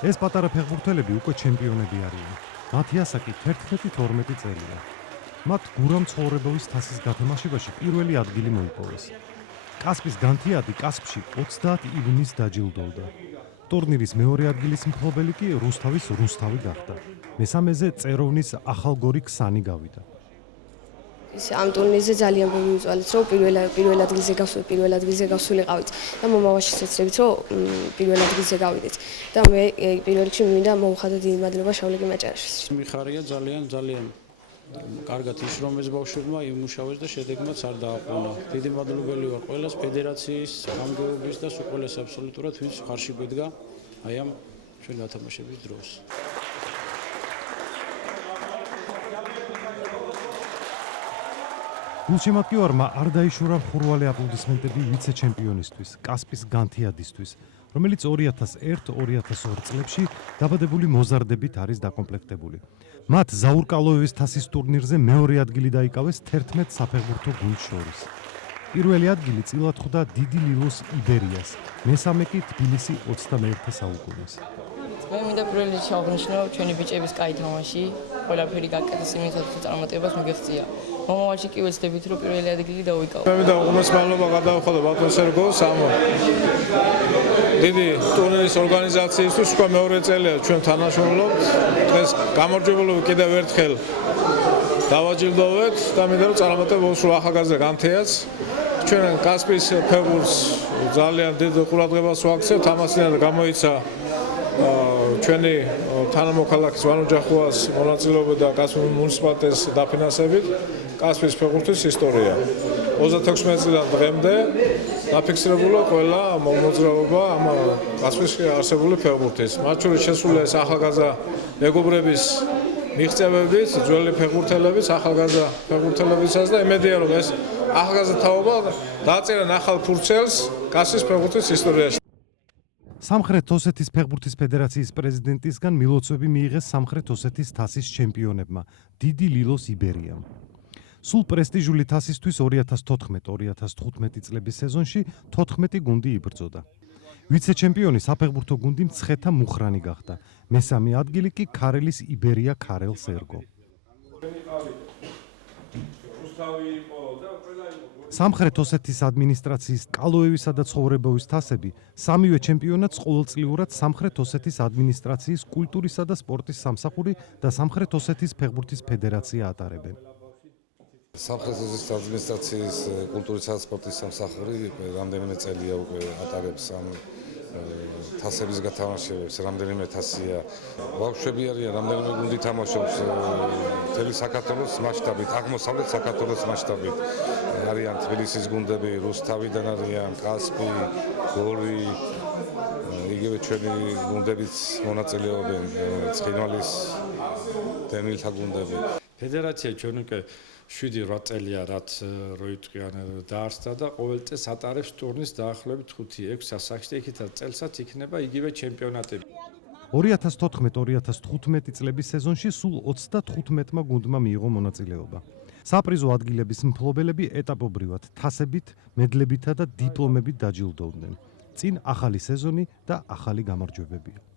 ეს პატარა ფეხბურთელები უკვე ჩემპიონები არიან. მათი ასაკი 11-12 წელია. მათ გურამ ცხოვრებოვის თასის გათამაშებაში პირველი ადგილი მოიპოვეს. კასპის განთიადი კასპში 30 ივნისს დაჯილდოვდა. ტურნირის მეორე ადგილის მფლობელი კი რუსთავის რუსთავი გახდა. მესამეზე წეროვნის ახალგორი ქსანი გავიდა. ამ ტურნირზე ძალიან ბევრი უძვალეთ, რომ პირველ ადგილზე გავსულიყავით და მომავალში ვეცდებით, რომ პირველ ადგილზე გავიდეთ. და მე პირველ რიგში მინდა მოვხადო დიდი მადლობა შავლაკი მაჭარაშვილს. მიხარია ძალიან კარგად ის რომ ეს ბავშვებმა იმუშავეს და შედეგმაც არ დააყრონა. დიდი მადლობელი ვარ ყველას ფედერაციის, გამგეობის და სულ ყველას აბსოლუტურად ვინც ხარში გვედგა აი ამ ჩვენ გათამაშების დროს. გულშემატკივარმა არ დაიშურა მხურვალე აპლოდისმენტები ვიცე-ჩემპიონისთვის, კასპის განთიადისთვის, რომელიც 2001-2002 წლებში დაბადებული მოზარდებით არის დაკომპლექტებული. მათ ზაურკალოევის თასის ტურნირზე მეორე ადგილი დაიკავეს 11 საფეხბურთო გუნდს შორის. პირველი ადგილი წილად ხვდა დიდი ლილოს იბერიას, მესამე კი თბილისი 21 საუკუნეს. მე მინდა პირველ რიგში აღნიშნო ჩვენი ბიჭების კაი თამაში, ყველაფერი გაკეთეს იმისათვის, რომ წარმატებას მიგეღწია. მომავალში კი ვეცდებით, რომ პირველი ადგილი დავიკავო. მე მინდა უღრმეს მადლობა გადავხადო ბატონ სერგოს ამ დიდი ტურნირის ორგანიზაციისთვის. უკვე მეორე წელია ჩვენ თანამშრომლობთ. დღეს გამარჯვებულები კიდევ ერთხელ დავაჯილდოვეთ და მინდა რომ წარმატება მოსულ ახალგაზრდა განთიადს. ჩვენ კასპის ფეხბურთს ძალიან დიდ ყურადღებას ვაქცევთ. ამასთანავე გამოიცა ჩვენი თანამოქალაქის ვანო ჯახუას მონაწილეობა და კასპის მუნიციპალიტეტის დაფინანსებით კასპის ფეხბურთის ისტორია. 36 წლიდან დღემდე დაფიქსირებულა ყველა მოძრაობა ამ კასპის არსებული ფეხბურთის. მათ შორის შესულია ეს ახალგაზრდა მეგობრების მიღწევებით, ძველი ფეხბურთელების, ახალგაზრდა ფეხბურთელებისაც და იმედია რომ ეს ახალგაზრდა თაობა დააწერენ ახალ ფურცელს კასპის ფეხბურთის ისტორიაში. სამხრეთ ოსეთის ფეხბურთის ფედერაციის პრეზიდენტისგან მილოცვები მიიღეს სამხრეთ ოსეთის თასის ჩემპიონებმა, დიდი ლილოს იბერიამ. სულ პრესტიჟული თასისთვის 2014-2015 წლების სეზონში 14 გუნდი იბრძოდა. ვიცე-ჩემპიონი საფეხბურთო გუნდი მცხეთა მუხრანი გახდა. მესამე ადგილი კი ქარელის იბერია ქარელს ერგო. სამხრეთ ოსეთის ადმინისტრაციის კალოევისა და ცხოვრებოვის თასები სამივე ჩემპიონატს ყოველწლიურად სამხრეთ ოსეთის ადმინისტრაციის კულტურისა და სპორტის სამსახური და სამხრეთ ოსეთის ფეხბურთის ფედერაცია ატარებენ. სამხრეთ ოსეთის ადმინისტრაციის კულტურისა და სპორტის სამსახური რამდენიმე წელია უკვე ატარებს ამ თასების გათამაშებებს, რამდენიმე თასია. ბავშვები არიან, რამდენიმე გუნდი თამაშობს მთელი საქართველოს მასშტაბით, აღმოსავლეთ საქართველოს მასშტაბით. არიან თბილისის გუნდები, რუსთავიდან არიან, კასპი, გორი, იგივე ჩვენი გუნდებიც მონაწილეობენ, ცხინვალის დემილთა გუნდები. ფედერაცია ჩვენ უკვე 7-8 წელია რაც როიტყვიან დაარსდა და ყოველ წელს ატარებს ტურნირს დაახლოებით 5-6 ასაკში და იქითაც წელსაც იქნება იგივე ჩემპიონატები. 2014-2015 წლების სეზონში სულ 35-მა გუნდმა მიიღო მონაწილეობა. საპრიზო ადგილების მფლობელები ეტაპობრივად თასებით, მედლებითა და დიპლომებით დაჯილდოვდნენ. წინ ახალი სეზონი და ახალი გამარჯვებებია.